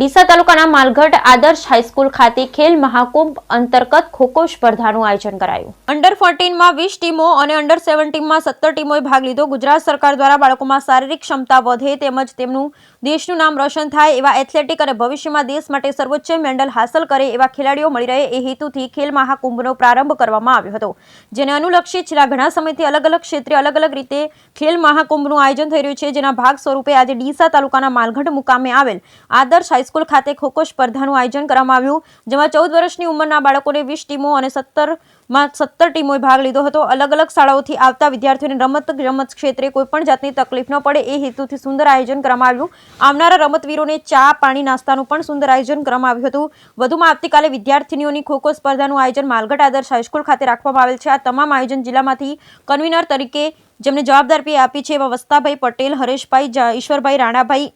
ડીસા તાલુકાના માલગઢ આદર્શ હાઈસ્કૂલ ખાતે ખેલ મહાકુંભ અંતર્ગત ખોખો સ્પર્ધાનું આયોજન કરાયું। અંડર 14 માં 20 ટીમો અને અંડર 17 માં 17 ટીમોએ ભાગ લીધો। ગુજરાત સરકાર દ્વારા બાળકોમાં શારીરિક ક્ષમતા વધે તેમજ તેમનું દેશનું નામ રોશન થાય એવા એથ્લેટિક અને ભવિષ્યમાં દેશ માટે સર્વોચ્ચ મેડલ હાંસલ કરે એવા ખેલાડીઓ મળી રહે એ હેતુથી ખેલ મહાકુંભનો પ્રારંભ કરવામાં આવ્યો હતો, જેને અનુલક્ષી છેલ્લા ઘણા સમયથી અલગ અલગ ક્ષેત્રે અલગ અલગ રીતે ખેલ મહાકુંભનું આયોજન થઈ રહ્યું છે, જેના ભાગ સ્વરૂપે આજે ડીસા તાલુકાના માલગઢ મુકામે આવેલ આદર્શ હાઈસ્કૂલ ખાતે ખોખો સ્પર્ધાનું આયોજન કરવામાં આવ્યું, જેમાં 14 વર્ષની ઉંમરના બાળકોને 20 ટીમો અને 17 ટીમોએ ભાગ લીધો હતો। અલગ અલગ શાળાઓથી આવતા વિદ્યાર્થીઓને રમત ક્ષેત્રે કોઈપણ જાતની તકલીફ ન પડે એ હેતુથી સુંદર આયોજન કરવામાં આવ્યું। આવનારા રમતવીરોને ચા પાણી નાસ્તાનું પણ સુંદર આયોજન કરવામાં આવ્યું હતું। વધુમાં આવતીકાલે વિદ્યાર્થીનીઓની ખોખો સ્પર્ધાનું આયોજન માલગઢ આદર્શ હાઈસ્કૂલ ખાતે રાખવામાં આવેલ છે। આ તમામ આયોજન જિલ્લામાંથી કન્વીનર તરીકે જેમને જવાબદારી આપી છે એવા વસ્તાભાઈ પટેલ, હરેશભાઈ, ઈશ્વરભાઈ, રાણાભાઈ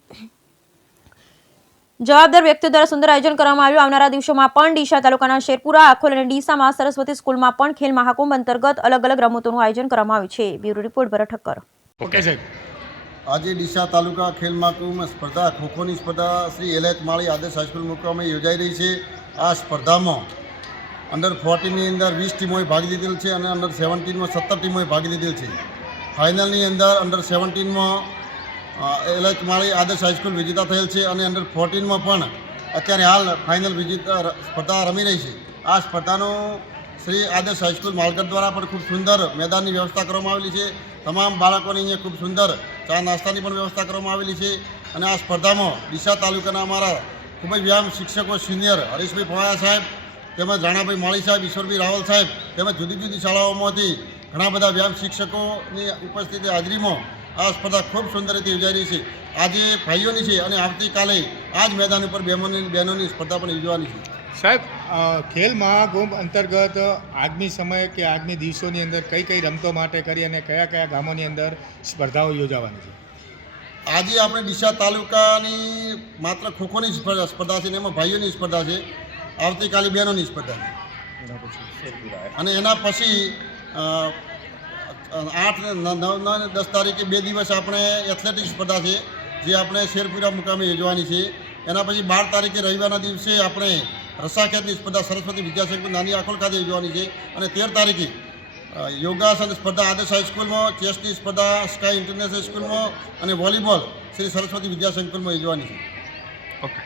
જવાબદાર વ્યક્તિઓ દ્વારા સુંદર આયોજન કરવામાં આવ્યું। આવનારા દિવસોમાં પણ ડીસા તાલુકાના શેરપુરા, આખોલ અને ડીસામાં સરસ્વતી સ્કૂલમાં પણ ખેલ મહાકુંભ અંતર્ગત અલગ અલગ રમતોનું આયોજન કરવામાં આવ્યું છે। બ્યુરો રિપોર્ટ ભરત ઠક્કર। ઓકે સાહેબ, આજે ડીસા તાલુકા ખેલ મહાકુંભ સ્પર્ધા ખોખોની સ્પર્ધા શ્રી એલએચ માળી આદર્શ હાઈસ્કૂલ મુકામે યોજાઈ રહી છે। આ સ્પર્ધામાં અંડર 14ની અંદર 20 ટીમોએ ભાગ લીધેલ છે અને અંડર 17માં 17 ટીમોએ ભાગ લીધેલ છે। ફાઇનલની અંદર અંડર 17માં એલએચ માળી આદર્શ હાઈસ્કૂલ વિજેતા થયેલ છે અને અંડર 14માં પણ અત્યારે હાલ ફાઇનલ વિજેતા સ્પર્ધા રમી રહી છે। આ સ્પર્ધાનું શ્રી આદર્શ હાઈસ્કૂલ માલગઢ દ્વારા પણ ખૂબ સુંદર મેદાનની વ્યવસ્થા કરવામાં આવેલી છે। તમામ બાળકોને અહીંયા ખૂબ સુંદર ચા નાસ્તાની પણ વ્યવસ્થા કરવામાં આવેલી છે અને આ સ્પર્ધામાં ડીસા તાલુકાના અમારા ખૂબ જ વ્યાયામ શિક્ષકો સિનિયર હરીશભાઈ પવાયા સાહેબ, તેમજ રાણાભાઈ માળી સાહેબ, ઈશ્વરભાઈ રાવલ સાહેબ, તેમજ જુદી જુદી શાળાઓમાંથી ઘણા બધા વ્યાયામ શિક્ષકોની ઉપસ્થિતિ હાજરીમાં આ સ્પર્ધા ખૂબ સુંદર રીતે યોજાઈ રહી છે। આજે ભાઈઓની છે અને આવતીકાલે આ જ મેદાન ઉપર બહેનોની સ્પર્ધા પણ યોજવાની છે। સાહેબ, ખેલ મહાકુંભ અંતર્ગત આગામી સમય કે આગામી દિવસોની અંદર કઈ કઈ રમતો માટે કરી અને કયા કયા ગામોની અંદર સ્પર્ધાઓ યોજાવાની છે? આજે આપણે ડીસા તાલુકાની માત્ર ખોખોની સ્પર્ધા છે અને એમાં ભાઈઓની સ્પર્ધા છે, આવતીકાલે બહેનોની સ્પર્ધા છે અને એના પછી 8, 9 અને 10 તારીખે 2 દિવસ આપણે એથ્લેટિક્સ સ્પર્ધા છે જે આપણે શેરપુરા મુકામે યોજવાની છે। એના પછી 12 તારીખે રવિવારના દિવસે આપણે રસાખેતની સ્પર્ધા સરસ્વતી વિદ્યાસંકુલ નાની આખોલ ખાતે યોજવાની છે અને 13 તારીખે યોગાસન સ્પર્ધા આદર્શ હાઈસ્કૂલમાં, ચેસની સ્પર્ધા સ્કાય ઇન્ટરનેશનલ સ્કૂલમાં અને વોલીબોલ શ્રી સરસ્વતી વિદ્યાસંકુલમાં યોજવાની છે। ઓકે।